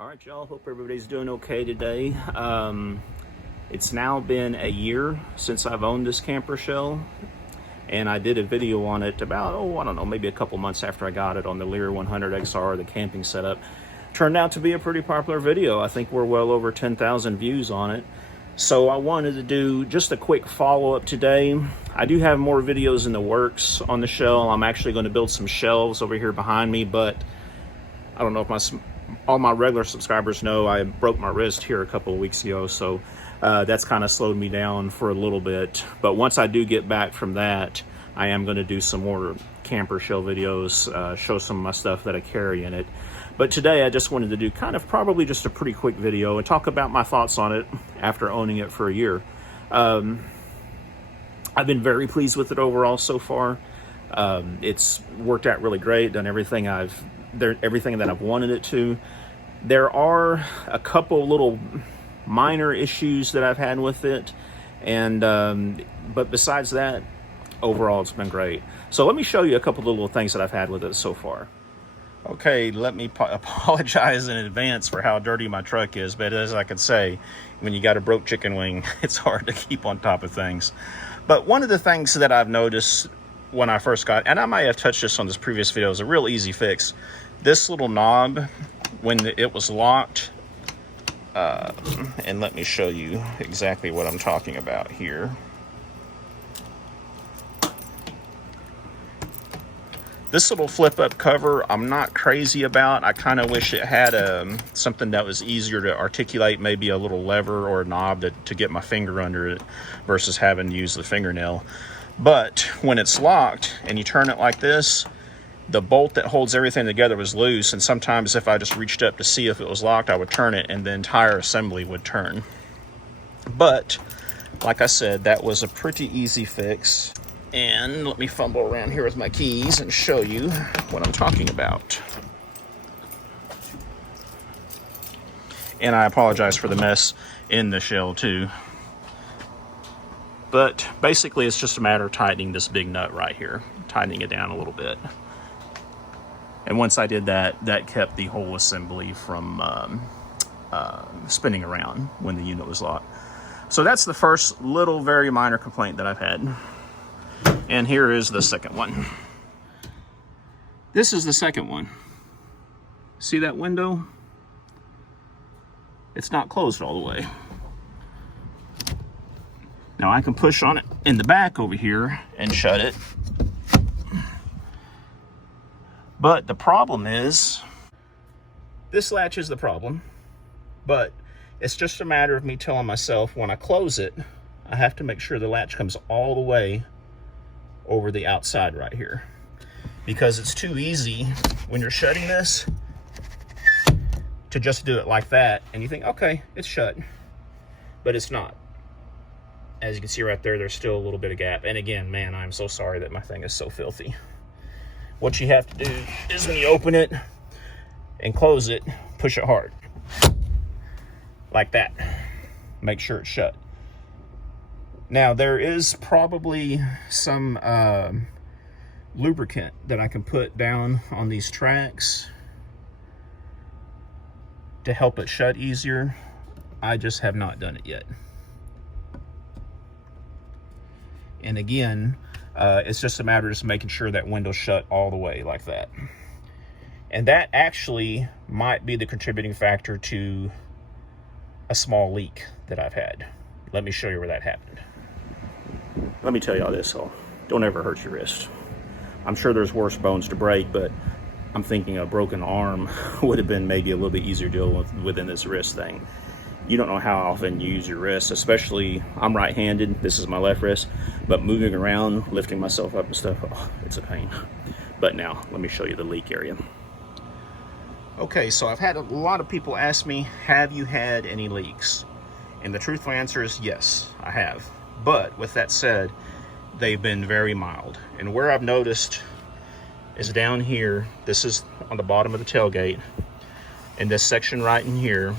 All right, y'all. Hope everybody's doing okay today. It's now been a year since I've owned this camper shell, and I did a video on it about, I don't know, maybe a couple months after I got it on the Leer 100 XR, the camping setup. Turned out to be a pretty popular video. I think we're well over 10,000 views on it. So I wanted to do just a quick follow-up today. I do have more videos in the works on the shell. I'm actually going to build some shelves over here behind me, but I don't know if all my regular subscribers know I broke my wrist here a couple of weeks ago, so that's kind of slowed me down for a little bit. But once I do get back from that, I am going to do some more camper shell videos, show some of my stuff that I carry in it. But today I just wanted to do kind of probably just a pretty quick video and talk about my thoughts on it after owning it for a year. I've been very pleased with it overall so far. It's worked out really great, done everything everything that I've wanted it to. There are a couple little minor issues that I've had with it, and but besides that, overall it's been great. So let me show you a couple little things that I've had with it so far. Okay, let me apologize in advance for how dirty my truck is, but as I could say, when you got a broke chicken wing, it's hard to keep on top of things. But one of the things that I've noticed when I first got, and I might have touched this on this previous video, is a real easy fix. This little knob, when it was locked, and let me show you exactly what I'm talking about here. This little flip-up cover, I'm not crazy about. I kind of wish it had something that was easier to articulate, maybe a little lever or a knob to get my finger under it versus having to use the fingernail. But when it's locked and you turn it like this, the bolt that holds everything together was loose, and sometimes if I just reached up to see if it was locked, I would turn it and the entire assembly would turn. But like I said, that was a pretty easy fix. And let me fumble around here with my keys and show you what I'm talking about. And I apologize for the mess in the shell too. But basically it's just a matter of tightening this big nut right here, tightening it down a little bit. And once I did that, that kept the whole assembly from spinning around when the unit was locked. So that's the first little very minor complaint that I've had. And here is the second one. This is the second one. See that window? It's not closed all the way. Now I can push on it in the back over here and shut it. But the problem is, this latch is the problem, but it's just a matter of me telling myself when I close it, I have to make sure the latch comes all the way over the outside right here, because it's too easy when you're shutting this to just do it like that and you think, okay, it's shut, but it's not. As you can see right there, there's still a little bit of gap. And again, man, I'm so sorry that my thing is so filthy. What you have to do is when you open it and close it, push it hard like that. Make sure it's shut. Now, there is probably some lubricant that I can put down on these tracks to help it shut easier. I just have not done it yet. And again, it's just a matter of just making sure that window's shut all the way like that. And that actually might be the contributing factor to a small leak that I've had. Let me show you where that happened. Let me tell y'all this, don't ever hurt your wrist. I'm sure there's worse bones to break, but I'm thinking a broken arm would have been maybe a little bit easier to deal with within this wrist thing. You don't know how often you use your wrist, especially, I'm right-handed, this is my left wrist, but moving around, lifting myself up and stuff, oh, it's a pain. But now, let me show you the leak area. Okay, so I've had a lot of people ask me, have you had any leaks? And the truthful answer is yes, I have. But with that said, they've been very mild. And where I've noticed is down here, this is on the bottom of the tailgate, in this section right in here,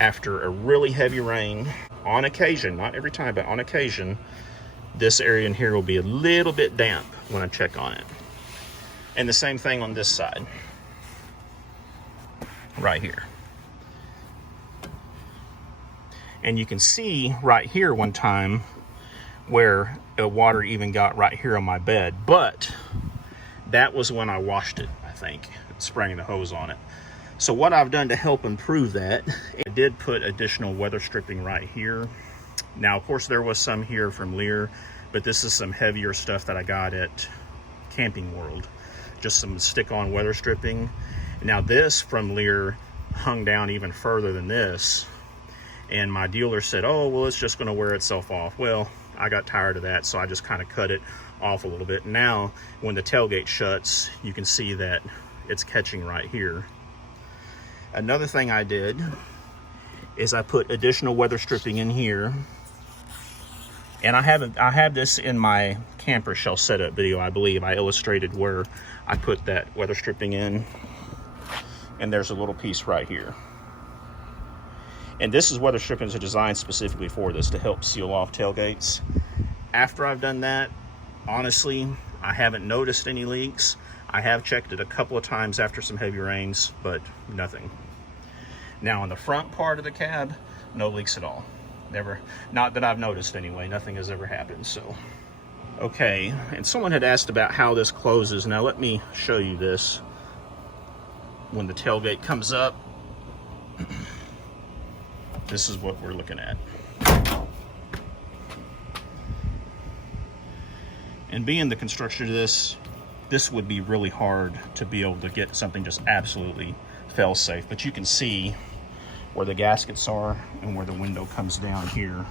after a really heavy rain, on occasion, not every time, but on occasion, this area in here will be a little bit damp when I check on it. And the same thing on this side, right here. And you can see right here one time where the water even got right here on my bed, but that was when I washed it, I think, spraying the hose on it. So what I've done to help improve that, I did put additional weather stripping right here. Now, of course, there was some here from Leer, but this is some heavier stuff that I got at Camping World. Just some stick-on weather stripping. Now this from Leer hung down even further than this, and my dealer said, oh, well, it's just gonna wear itself off. Well, I got tired of that, so I just kind of cut it off a little bit. Now, when the tailgate shuts, you can see that it's catching right here. Another thing I did is I put additional weather stripping in here. And I have this in my camper shell setup video, I believe. I illustrated where I put that weather stripping in. And there's a little piece right here. And this is weather stripping is designed specifically for this, to help seal off tailgates. After I've done that, honestly, I haven't noticed any leaks. I have checked it a couple of times after some heavy rains, but nothing. Now on the front part of the cab, no leaks at all. Never, not that I've noticed anyway, nothing has ever happened, so. Okay, and someone had asked about how this closes. Now let me show you this. When the tailgate comes up, this is what we're looking at. And being the construction of this would be really hard to be able to get something just absolutely fail-safe. But you can see where the gaskets are and where the window comes down here.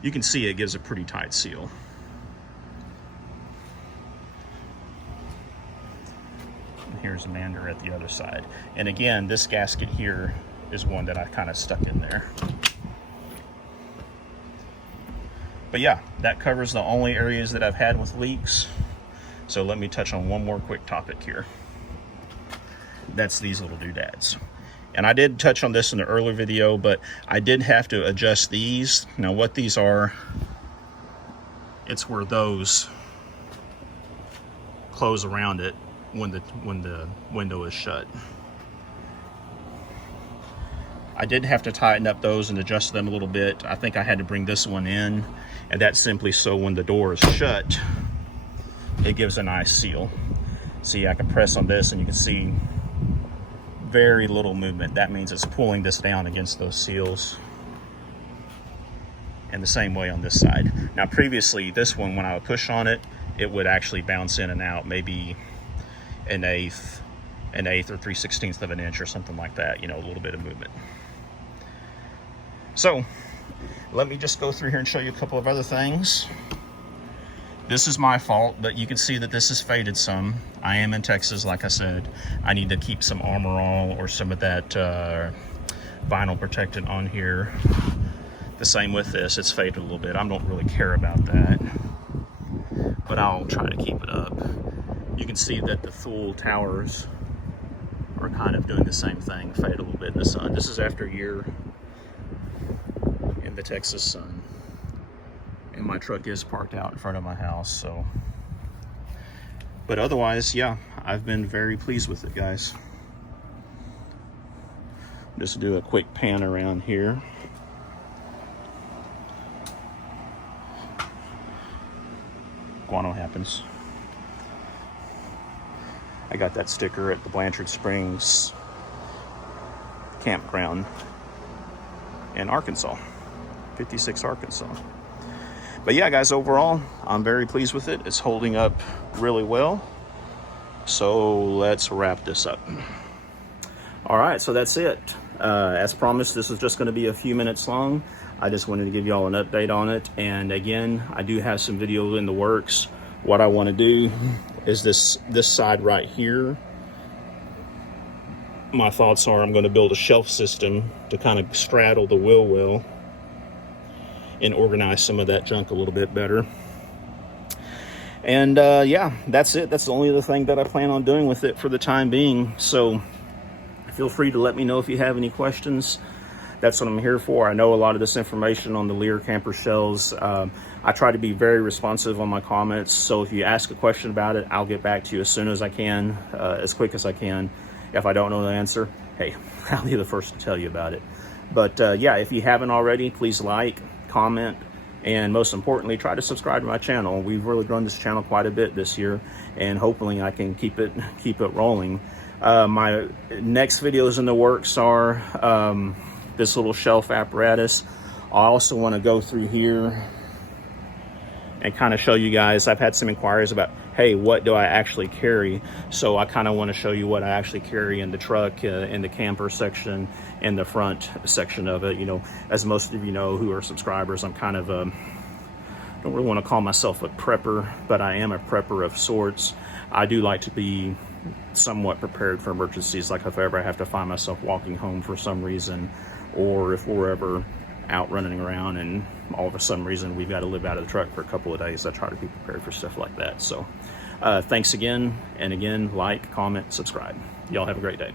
You can see it gives a pretty tight seal. And here's Amanda at the other side. And again, this gasket here is one that I kind of stuck in there. But yeah, that covers the only areas that I've had with leaks. So let me touch on one more quick topic here. That's these little doodads. And I did touch on this in the earlier video, but I did have to adjust these. Now what these are, it's where those close around it when the window is shut. I did have to tighten up those and adjust them a little bit. I think I had to bring this one in, and that's simply so when the door is shut, it gives a nice seal. See, I can press on this and you can see very little movement. That means it's pulling this down against those seals. And the same way on this side. Now previously, this one, when I would push on it, it would actually bounce in and out, maybe an eighth or 3/16 of an inch or something like that, you know, a little bit of movement. So let me just go through here and show you a couple of other things. This is my fault, but you can see that this is faded some. I am in Texas, like I said. I need to keep some Armor All or some of that vinyl protectant on here. The same with this, it's faded a little bit. I don't really care about that, but I'll try to keep it up. You can see that the full towers are kind of doing the same thing, fade a little bit in the sun. This is after a year in the Texas sun. And my truck is parked out in front of my house, so. But otherwise, yeah, I've been very pleased with it, guys. Just do a quick pan around here. Guano happens. I got that sticker at the Blanchard Springs campground in Arkansas, 56 Arkansas. But yeah, guys, overall, I'm very pleased with it. It's holding up really well. So let's wrap this up. All right, so that's it. As promised, this is just going to be a few minutes long. I just wanted to give you all an update on it. And again, I do have some videos in the works. What I want to do is this side right here. My thoughts are I'm going to build a shelf system to kind of straddle the wheel well and organize some of that junk a little bit better. And yeah, that's it. That's the only other thing that I plan on doing with it for the time being. So feel free to let me know if you have any questions. That's what I'm here for. I know a lot of this information on the Leer camper shells. I try to be very responsive on my comments. So if you ask a question about it, I'll get back to you as soon as I can, as quick as I can. If I don't know the answer, hey, I'll be the first to tell you about it. But yeah, if you haven't already, please like, comment, and most importantly, try to subscribe to my channel. We've really grown this channel quite a bit this year, and hopefully I can keep it rolling. My next videos in the works are this little shelf apparatus. I also want to go through here and kind of show you guys. I've had some inquiries about, hey, what do I actually carry? So I kind of want to show you what I actually carry in the truck, in the camper section, in the front section of it. You know, as most of you know who are subscribers, I'm kind of don't really want to call myself a prepper, but I am a prepper of sorts. I do like to be somewhat prepared for emergencies, like if ever I have to find myself walking home for some reason, or if we're ever out running around and all of a sudden reason we've got to live out of the truck for a couple of days. I try to be prepared for stuff like that. So thanks again, and again, like, comment, subscribe. Y'all have a great day.